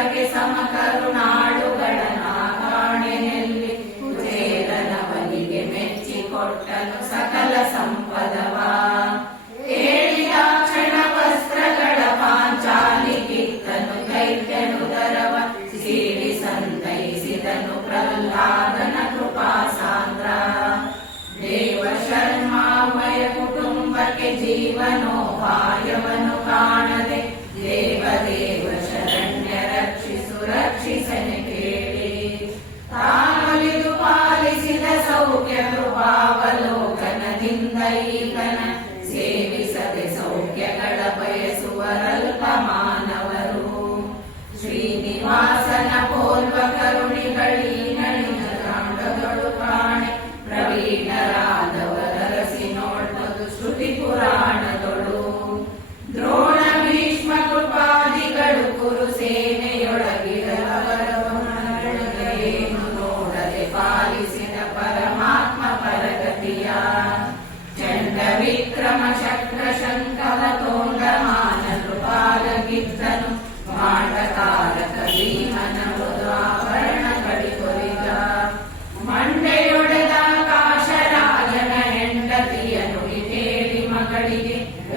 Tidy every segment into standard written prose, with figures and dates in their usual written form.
ಬಗೆ ಸಮಕರುಣಾಳುಗಳ ನಾಗಾಣೆಯಲ್ಲಿ ಕುಚೇಲನವನಿಗೆ ಮೆಚ್ಚಿಕೊಟ್ಟನು ಸಕಲ ಸಂಪದವ. ಕೇಳಿದ ಕ್ಷಣ ವಸ್ತ್ರಗಳ ಪಾಂಚಾಲಿ ಕಿತ್ತನು ದೈತ್ಯನು ದರವ ಸೀಳಿ ಸಂತೈಸಿದನು ಪ್ರಹ್ಲಾದನ ಕೃಪಾ ಸಾಂದ್ರ. ದೇವ ಶರ್ಮಾಮಯ ಕುಟುಂಬಕ್ಕೆ ಜೀವನೋಪಾಯವನ್ನು ಕಾಣದೆ ದೇವದೇವ ಶರಣ್ಯ ರಕ್ಷಿಸು ರಕ್ಷಿಸನೆ ಕೇಳಿ. ತಾನೊಲಿದು ಪಾಲಿಸಿದ ಸೌಖ್ಯ ಕೃಪಾವಲೋಕನದಿಂದ ಈತನ ಸೇವಿಸದೆ ಸೌಖ್ಯಗಳ ಬಯಸುವರಲ್ಪ ಮಾನವರು. ಶ್ರೀನಿವಾಸನ ಪೋಲ್ವ ಕರುಣಿಗಳೀ ನಳಿನ ಕಾಂಡಗಳು ಕಾಣೆ ಪ್ರವೀಣರಾದವರಸಿ ನೋಡ್ಬೋದು ಶ್ರುತಿ ಪುರಾಣಗಳು. ದ್ರೋಣ ಭೀಷ್ಮ ಕೃಪಾದಿಗಳು ಕುರು ಸೇನೆಯೊಳಗಿರವರವನು ನೋಡದೆ ಪಾಲಿಸಿದ ಪರಮಾತ್ಮ ಪರಗತಿಯ. ಚಂಡ ವಿಕ್ರಮ ಶಕ್ರ ಶಂಕವ ತೋಂಡಮಾನ ಕೃಪಾಲಗಿದ್ದನು ಮಾಂಡತಾರಕ ಭೀಮನ ಮೃದುಆಭರಣ ಕಡಿಕೊರಿದ. ಮಂಡೆಯೊಡೆದ ಕಾಶರಾಜನ ಹೆಂಡತಿಯ ನುಡಿ ಕೇಳಿ ಮಗಳಿಗೆ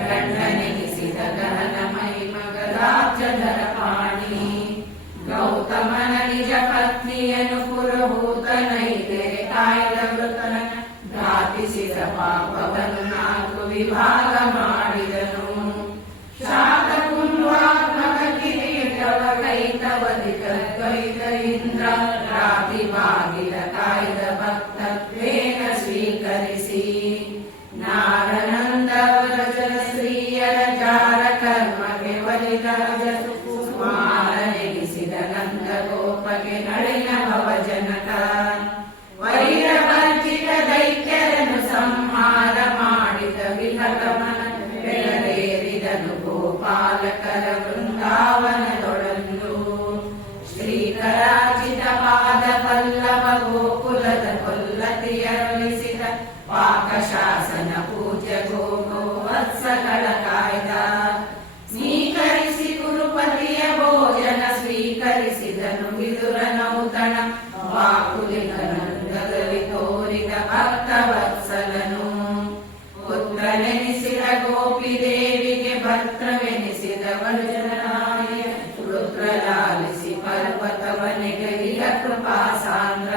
ಗಂಡನೆನಿಸಿದ ಗಹನ ಮೈ ಮಗರಾಜ್ಯಧರ ಪಾಣಿ. ಗೌತಮನ ನಿಜ ಪತ್ನಿಯನು ಪುರಭೂತನೈದರೆ ಕಾಯ್ದ ಮೃತನ ಘಾತಿಸಿದ ಪಾಪವನ್ನು 4 ವಿಭಾಗ ಮಾಡಿದನು. ಶಾತಕುಂಭಾತ್ಮಕ ಕಿರೀಟವ ಕೈತವಧಿಕ ದ್ವೈತ ಇಂದ್ರ ರಾತಿ ಬಾಗಿಲ ಕಾಯ್ದ ಭಕ್ತತ್ವೇನ ಸ್ವೀಕರಿಸಿ. ನಾರನಂದ ವ್ರಜದ ಸ್ತ್ರೀಯರ ಜಾರ ಕರ್ಮಗೆ ಒಲಿದ ಕುಮಾರ ನೆನೆಸಿದ ನಂದ ಗೋಪಗೆ ನಳಿನ ಭವಜನಕ. ವೈರವರ್ಜಿತ ದೈತ್ಯರನ್ನು ಸಂಹಾರ ಮಾಡಿದ ವಿಹಗಮನ ಬೆಳರೇರಿದನು ಗೋಪಾಲಕರ ವೃಂದಾವನದೊಳಂದು. ಶ್ರೀಕರಾಜಿತ ಪಾದ ಪಲ್ಲವ ಗೋಕುಲದ ಕೊಲ್ಲತಿಯರುಳಿಸಿದ ಪಾಕಶಾಸನ ಪೂಜ್ಯ ಗೋವತ್ಸಗಳ ಕಾಯ್ದ. ಸ್ವೀಕರಿಸಿ ಗುರುಪತಿಯ ಭೋಜನ ಸ್ವೀಕರಿಸಿದನು ವಿದುರನೌತಣ ವಾಕುಲಿಗನಂದದಲ್ಲಿ ತೋರಿದ ಭಕ್ತವತ್ಸಲನು. ಪುತ್ರನೆನಿಸಿದ ಗೋಪಿದೇವಿಗೆ ಭಕ್ತವೆನಿಸಿದ ವಜ್ರನಾಯ ರುದ್ರಲಾಲಿಸಿ ಪರ್ವತವನೆಗರಿಯ ಕೃಪಾ ಸಾಂದ್ರ.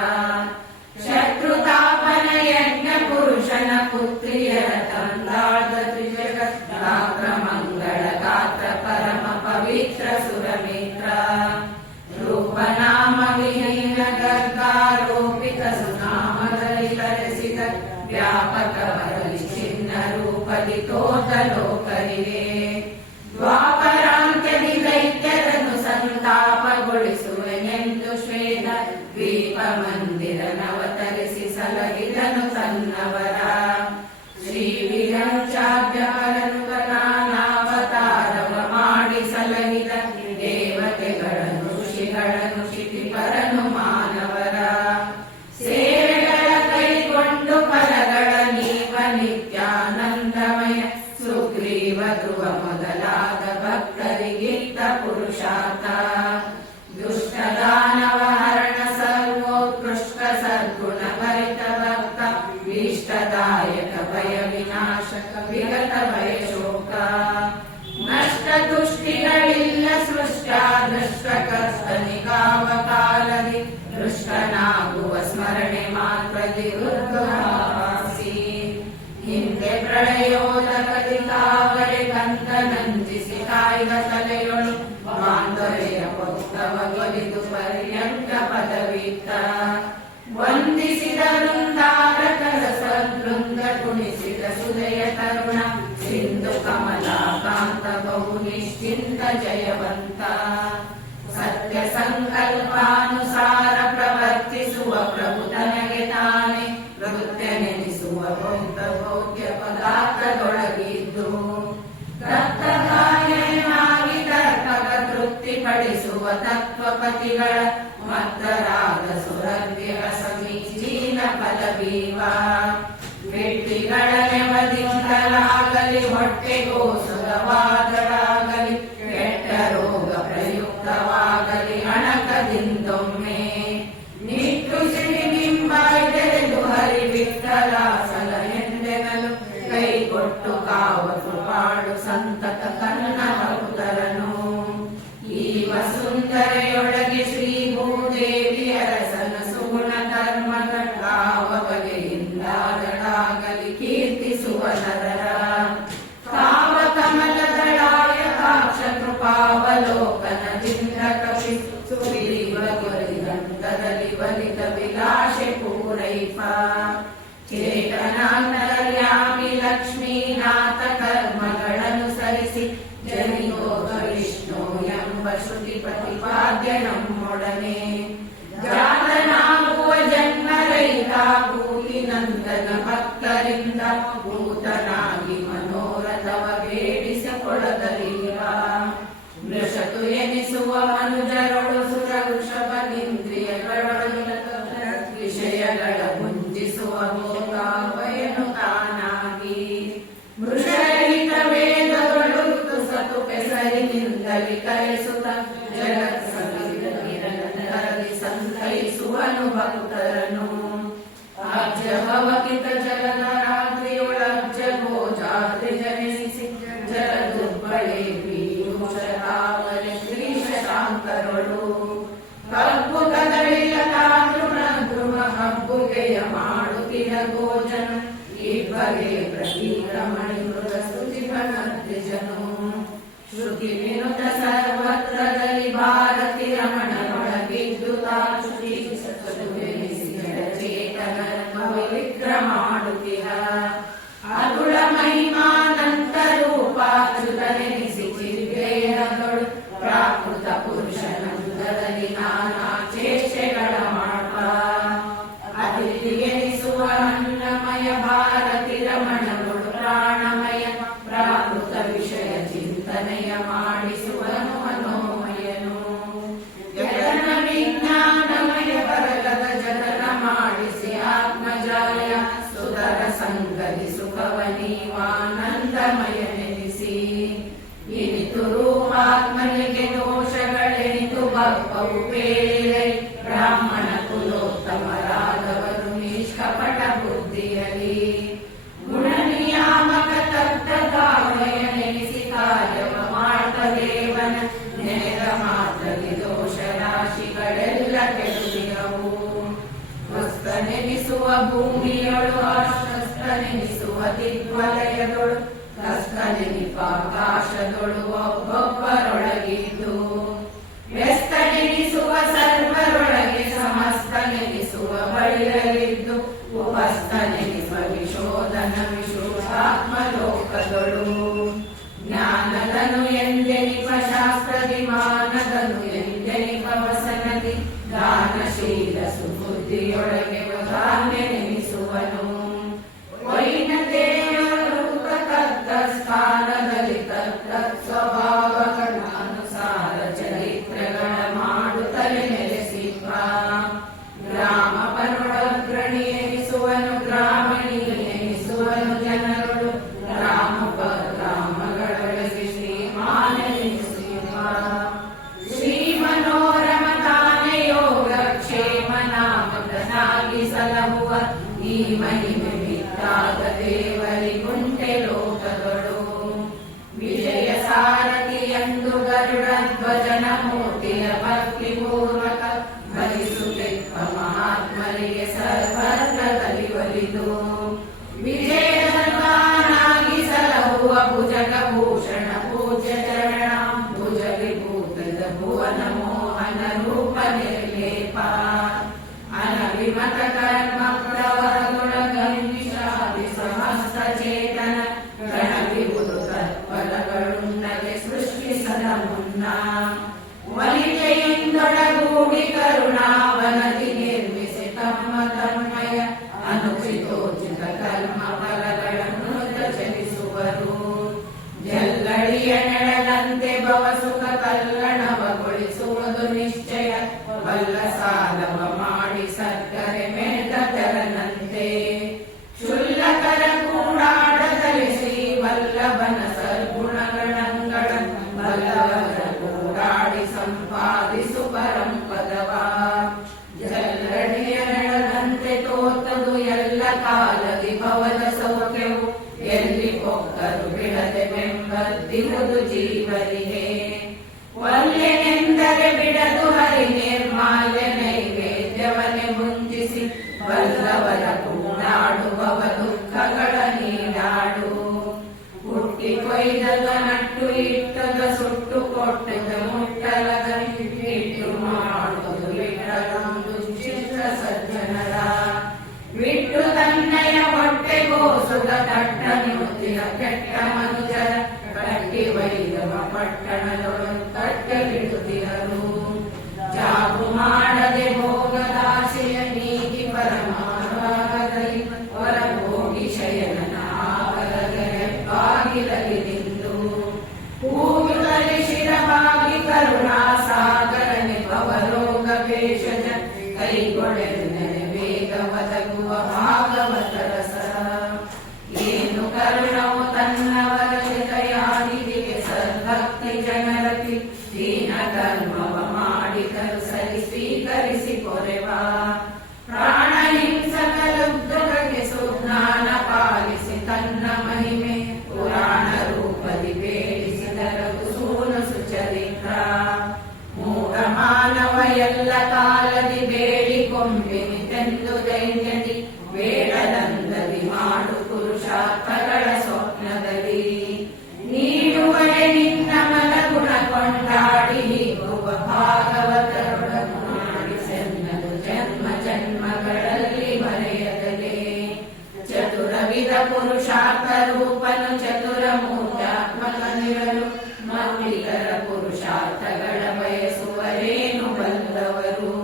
ಶತ್ರುತಾಪನ ಯಜ್ಞ ಪುರುಷನ ಪುತ್ರಿಯರ ತಂದಾದ ತ್ರಿಜಗತ್ರಾತ್ರ ಮಂಗಳ ಗಾತ್ರ ಪರಮ ಪವಿತ್ರ ಸುರಮಿತ್ರ. ರೂಪನಾಮ ವಿಹೀನ ಗರ್ಗಾರೋಪಿತ ಸುನಾಮದಲ್ಲಿ ಕರೆಸಿದ ವ್ಯಾಪಕ ಬರಲಿ ಚಿನ್ನ ರೂಪದಿ ತೋತ ಲೋಕರಿಗೆ. ದ್ವಾಪರಾಂತ್ಯದಿ ದೈತ್ಯರನ್ನು ಸಂತಾಪಗೊಳಿಸುವೆನೆಂದು ಶ್ವೇತ ದ್ವೀಪ ಮಂದಿರನವತರಿಸಿ ಸಲಹಿದನು ತನ್ನವರ. ಶ್ರೀ ವಿರಂಚಾಭ್ಯಮರನು ನಾನಾವತಾರವ ಮಾಡಿ ಸಲಹಿದ ದೇವತೆಗಳನ್ನು ಋಷಿಗಳನ್ನು ಕ್ಷಿತಿಪರನು ಮಾನವರ. ಸೇವೆಗಳ ಕೈಗೊಂಡು ಫಲಗಳ ನೀವ ನಿತ್ಯಾನಂದಮಯ ಸುಗ್ರೀವ ಧ್ರುವ ಮೊದಲಾದ ಭಕ್ತರಿಗಿತ್ತ ಪುರುಷಾರ್ಥ. ದುಷ್ಟ ದಾನವ ಹರಣ ಸರ್ವೋತ್ಕೃಷ್ಟ ಸದ್ಗುಣ ಭರಿತ ಭಕ್ತ ಭೀಷ್ಟದಾಯಕ ಭಯ ವಿನಾಶಕ ವಿಗತ ಭಯ ಶೋಕ. ನಷ್ಟ ತುಷ್ಟಿಗಳಿಲ್ಲ ಸೃಷ್ಟ ದೃಷ್ಟ ಕಷ್ಟ ನಿಗಾವ ಕಾಲದಿ ದೃಷ್ಟನಾಗುವ ಸ್ಮರಣೆ ಮಾತ್ರದಿ ರುದ್ರವಾಸಿ. ಹಿಂದೆ ಪ್ರಳಯೋದಕದಿ ಕಾವರೆ ಕಂತ ನಂಜಿಸಿ ಕಾಯ್ದ ತಲೆಯೊಳು ಬಾಂಧವೆಯ ಪುಸ್ತವ ಒಲಿದು ಪರ್ಯಂಕ ಪದವಿತ್ತ. ವಂದಿಸಿದ ವೃಂದಾರಕರ ಸದ್ವೃಂದ ಕುಣಿಸಿದ ಸುದಯ ತರುಣ ಸಿಂಧು ಕಮಲಾಕಾಂತ ಬಹು ನಿಶ್ಚಿಂತ ಜಯವಂತ. ಸತ್ಯ ಸಂಕಲ್ಪಾನುಸಾರ ಪ್ರವರ್ತಿಸುವ ಪ್ರಭು ತನಗೆ ತಾನೇ ಕೃತ್ಯ ನೆನೆಸುವ ಭೌತ ಭೌತ್ಯ ಪದಾರ್ಥದೊಳಗಿದ್ದು. ದತ್ತಗಾಯನಾಗಿ ತರ್ಕಕ ತೃಪ್ತಿಪಡಿಸುವ ತತ್ವಪತಿಗಳ ಮತ್ತರಾದ ಸುರವ್ಯ ಸಮೀಚೀನ ಪದವೀವ. ವ್ಯಕ್ತಿಗಳ ನೆವದಿಂದಲಾಗಲಿ ಹೊಟ್ಟೆಗೋಸುರವಾದರಾಗಲಿ ಕೆಟ್ಟ ರೋಗ ಪ್ರಯುಕ್ತವಾಗಲಿ ಪ್ರತಿಪಾದ್ಯ ನಮ್ಮೊಡನೆ ಜಾತನಾಗುವ ಜನ್ಮ ರಹಿತ ಭೂತಿ ನಂದನ ಭಕ್ತರಿಂದ ಭೂತನಾಗಿ ಮನೋರಥವ ಬೇಡಿಸಿಕೊಡದಲಿಲ್ಲ ಮೃಷತು ಎನಿಸುವ ಮನುಜರೊಳು ಸುರ ವೃಷಭದಿಂದ್ರಿಯಗಳೊಳು ವಿಷಯಗಳ ಮುಂಜಿಸುವ ಭೋಗಾವಯನು ತಾನಾಗಿ ಮೃಷರಹಿತ ವೇದಗಳು ತುಸತು ಪೆಸರಿನಿಂದಲಿ ಕಲಿಸುತ್ತ ಜಗತ್ಸಂಗರದಿ ಸಂತೈಸುವನು ಭಕ್ತರನು ಅಜ್ಜಭವಕಿತ ಜಲದ ರಾತ್ರಿಯೊಳಜ್ಜ ಗೋಜಾತ್ರಿ ಜನಿಸಿ ಜಲ ದುರ್ಬಳೆ ಬೀರುಷರಾವರೆ ಶ್ರೀಶಾಂಕರಳು ಕಬ್ಬು ಕದಳಿಯ ತಾತೃಣ ಧ್ರುವ ಹಬ್ಬುಗೆಯ ಮಾಡುತ್ತಿರ ಗೋಜನ ಇಬ್ಬಗೆ ಪ್ರತಿಕ್ರಮಣಿ ಮೃಗ ಸ್ತುತಿಗಣತ್ರಿಜನು ಶ್ರುತಿ ವಿನುತ ಸರ್ವತ್ರದಲ್ಲಿ ಭಾರತಿ ರಮಣನೊಳಗಿದ್ದು ತಾಶುತಿ ಚೇತನ ವಿಕ್ರಮಾಡುತ್ತಿರ ಅರುಳ ಮಹಿಮಾನಂತ ರೂಪಾಚ್ಯುತನೆನಿಸಿ ಚಿರ್ವೇದಗಳು ಪ್ರಾಕೃತ ಪುರುಷನಂದದಲ್ಲಿ ನಾನಾ ಚೇಷ್ಟೆಗಳ ಮಾಡ್ಪ ಅತಿಥಿಗೆನಿಸುವ ಅನ್ನಮಯ ಭಾರತಿ ರಮಣಗಳು ಪ್ರಾಣಮಯ ಪ್ರಾಕೃತ ವಿಷಯ ಚಿಂತನೆಯ ಮಾಡಿಸುವನು ಮನೋಮಯನು ಜಗನ ವಿಜ್ಞಾನಮಯ ಬರಗದ ಜಗನ ಮಾಡಿಸಿ ಆತ್ಮಜಾಯ ಸುಧರ ಸಂಗತಿ ಸುಖವ ನೀವಾನಂದಮಯ ನೆನೆಸಿ ಇನಿತು ರೂಪಾತ್ಮನಿಗೆ ದೋಷಗಳೆನಿತು ಬಪ್ಪವು ಬೇರೆ ಬ್ರಾಹ್ಮಣ ಕುಲೋತ್ತಮರಾದವರು ನಿಷ್ಕಪಟ ಬುದ್ಧಿಯಲಿ ಗುಣ ನಿಯಾಮಕ ತತ್ವಯ ನೆನೆಸಿ ಕಾರ್ಯವ ಮಾಡ್ತ ದೇವನ ನೆನೆದ ಮಾತ್ರದಿ ದೋಷ ರಾಶಿಗಳೆಲ್ಲ ಕೆಡುವಿಯವು ನೆನೆಸುವ ಭೂಮಿಯೊಳು ಅಸ್ವಸ್ಥನೆನಿಸುವ ದಿಗ್ವಲಯದೊಳು ಕಸ್ತನೆನಿಪಾಕಾಶದೊಳು ಒಬ್ಬೊಬ್ಬರೊಳಗಿದ್ದು ವ್ಯಸ್ತನೆನಿಸುವ ಸರ್ವರೊಳಗೆ ಸಮಸ್ತನೆನಿಸುವ ಬಳಿಯಲಿದ್ದು ಉಪಸ್ಥನೆನಿಸುವ ವಿಶೋಧನ ವಿಶೋಧಾತ್ಮಲೋಕದೊಳು ಜ್ಞಾನದನು ಎಂದೆನಿಪ ಶಾಸ್ತ್ರದಿ ಮಾನದನು ಎಂದೆನಿಪ ವಸನದಿ ದಾನಶೀಲ ಸುಬುದ್ಧಿಯೊಳಗೆ ಧಾನ್ಯನೆನಿಸುವನು ವೈನ ದೇವರು ತತ್ತ ಸ್ಥಾನದಲ್ಲಿ ತತ್ತ ಸ್ವಭಾವಗಣಾನುಸಾರ ಚರಿತ್ರಗಳ ಮಾಡುತ್ತಲೇ ನೆಲೆಸಿರುವ ಗ್ರಾಮಪನೊಳಗ್ರಣಿ ಎನಿಸುವನು ಗ್ರಾಮಣಿ ಎನಿಸುವನು ಜನಗಳು ಗ್ರಾಮಗಳೊಳಗೆ ಶ್ರೀಮಾನೆನಿಸುವ ಶ್ರೀ ಮನೋರಮ ತಾನೆ ಯೋಗ ಕ್ಷೇಮ ನಾಮಕನಾಗಿ ಸಲಹುವ ಈ ಮಹಿಮೆ ಬಿಟ್ಟಾದ ದೇವರಿಗುಂಟೆ ಲೋಕದೊಳು ವಿಜಯ ಸಾರಥಿ ಎಂದು ಗರುಡ ಧ್ವಜನ ಮೂರ್ತಿಯ ಭಕ್ತಿ ಪೂರ್ವಕ ಭಜಿಸುತ್ತಿಪ್ಪ ಮಹಾತ್ಮರಿಗೆ ಸರ್ವತ್ರದಲ್ಲಿ ಒಲಿದು ವಿಜಯನಾಗಿ ಸಲಹುವ ಭುಜಗಭೂಷಣ ಪೂಜ್ಯ ಚರಣ ಭುಜ ವಿಭೂತದ ಭುವನ ಮೋಹನ ರೂಪ ನಿರ್ಲೇಪ ಅನವಿಮತ ಕರ್ಮ ಪ್ರವರದೊಳಗನಿಷಾದಿ ಸಮಸ್ತ ಚೇತನ ಗಣವಿಬುದು ತತ್ಫಲಗಳುನ್ನಗೆ ಸೃಷ್ಟಿಸದ ಮುನ್ನ ಒಲಿಕೆಯಿಂದೊಡಗೂಡಿ ಕರುಣಾವನದಿ ನಿರ್ಮಿಸಿ ತಮ್ಮ ತನ್ಮಯ ಅನುಚಿತೋಚಿತ ಕರ್ಮ ಫಲಗಳನ್ನು ಚಲಿಸುವರು ಜಲ್ಲಡಿಯ ನೆಳದಂತೆ ಭವಸುಖ ಕಲ್ಲಣವಗೊಳಿಸುವುದು ನಿಶ್ಚಯ ವಲ್ಲ ಸಾಲವ ಮಾಡಿ ಸಕ್ಕರೆ ಮೇದ ತೆರನಂತೆ ಶುಲ್ಲಕರ ಕೂಡಾಡದಲ್ಲಿ ಶ್ರೀ ವಲ್ಲಭನ ಸದ್ಗುಣಗಳಂಗಳ ಬಲ್ಲವರ ಕೂಡಾಡಿ ಸಂಪಾದಿಸು ಪರಂಪದವ ಜಲ್ಲಡಿಯ ನೆಳದಂತೆ ತೋತದು ಎಲ್ಲ ಕಾಲದಿ ಭವದ ಸೌಖ್ಯವು ಎಲ್ಲಿ ಹೊಕ್ಕರು ಬಿಡದೆ ಬೆಂಬತ್ತಿರುವುದು ಜೀವರಿಗೆ ಒಲ್ಲೆನೆಂದರೆ ಬಿಡದು ಹರಿ ನಿರ್ಮಾಲ್ಯ ನೈವೇದ್ಯ ಭೇಷಜ ಕೈಗೊಳೆಂದರೆ ಬೇಗ ಒದಗುವ ಭಾಗವತ ರಸ. ಏನು ಕರುಣವು ತನ್ನವರ ಜೊತೆಯಾಗಿರಿಗೆ ಸದ್ಭಕ್ತಿ ಜನರತಿ ದೀನ ಧರ್ಮವ ಮಾಡಿದರು ಸರಿ ಸ್ವೀಕರಿಸಿ ಕೊರೆವ. ಪ್ರಾಣ ಹಿಂಸಕ ಲುಬ್ಧರಿಗೆ ಸುಜ್ಞಾನ ಪಾಲಿಸಿ ತನ್ನ ಮಹಿಮೆ ಪುರಾಣ ರೂಪದಿ ಬೇಡಿಸಿದರು ಸೂನು ಸುಚರಿತ್ರ. ಮೂಢ ಮಾನವ ಎಲ್ಲ ಕಾಲದಿ ಬೇಡಿಕೊಂಬಿನಿತೆಂದು ಧೈರ್ಯದಿ ಬೇಡದಂದದಿ ಮಾಡು ಪುರುಷಾರ್ಥಗಳ ಸ್ವಪ್ನದಲ್ಲಿ. ನೀಡುವರೆ ನಿನ್ನ ಮಲಗುಣ ಕೊಂಡಾಡಿ ಹೀಗುವ ಭಾಗವತರೊಡನು ಮಾಡಿಸೆನ್ನದು ಜನ್ಮ ಜನ್ಮಗಳಲ್ಲಿ ಮರೆಯದಲೇ. ಚತುರವಿಧ ಪುರುಷಾರ್ಥ ರೂಪನು ಚತುರ ಮೂರ್ತ್ಯಾತ್ಮಕನಿರಲು ಮತ್ತಿತರ ಪುರುಷಾರ್ಥಗಳ ಬಯಸುವರೇನು ಬಲ್ಲವರು.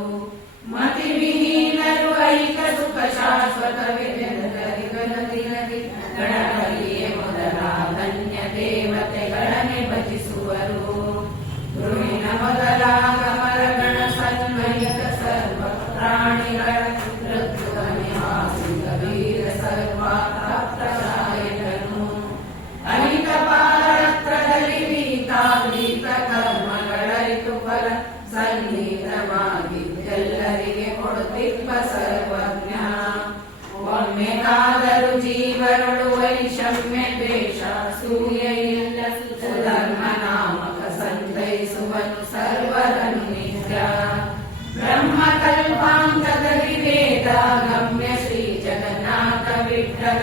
ಮತಿವಿಹೀನರು ಐಕ ಸುಖ ಶಾಶ್ವತವಿದೆಂದರಿಗನದಿನದಿ ಗಣಪತಿಯೇ ಮೊದಲಾಗನ್ಯ ದೇವತೆಗಳನ್ನೇ ಭಜಿಸುವರು. ಧ್ರುವಿನ ಮೊದಲಾಗ ಮರಗಣ ಸನ್ಮಯಿತ ಸರ್ವ ಪ್ರಾಣಿಗಳ ಋತುಗನಿಹಾಸಿಕ ವೀರ ಸರ್ವಾಪ್ರಾಯಕನು. ಅನಿತ ಪಾರತ್ರದಲ್ಲಿ ವೀತಾವೀತ ಕರ್ಮಗಳರಿತು ಫಲ ಸನ್ನಿಹಿತವಾಗಿದ್ದೆಲ್ಲರಿಗೆ ಕೊಡುತ್ತಿಪ್ಪ ಸರ್ವಜ್ಞ. ಒಮ್ಮೆಗಾದರೂ ಜೀವರುಳು ವೈಷಮ್ಯ ದ್ವೇಷ ಸೂಯ ಇಲ್ಲ ಸುಧರ್ಮ ನಾಮಕ ಸಂತೈಸುವನು ಸರ್ವರನು ನಿತ್ಯ. ಬ್ರಹ್ಮ ಕಲ್ಪಾಂತದಲ್ಲಿ ವೇದ ಗಮ್ಯ ಶ್ರೀ ಜಗನ್ನಾಥ ವಿಠ್ಠಲ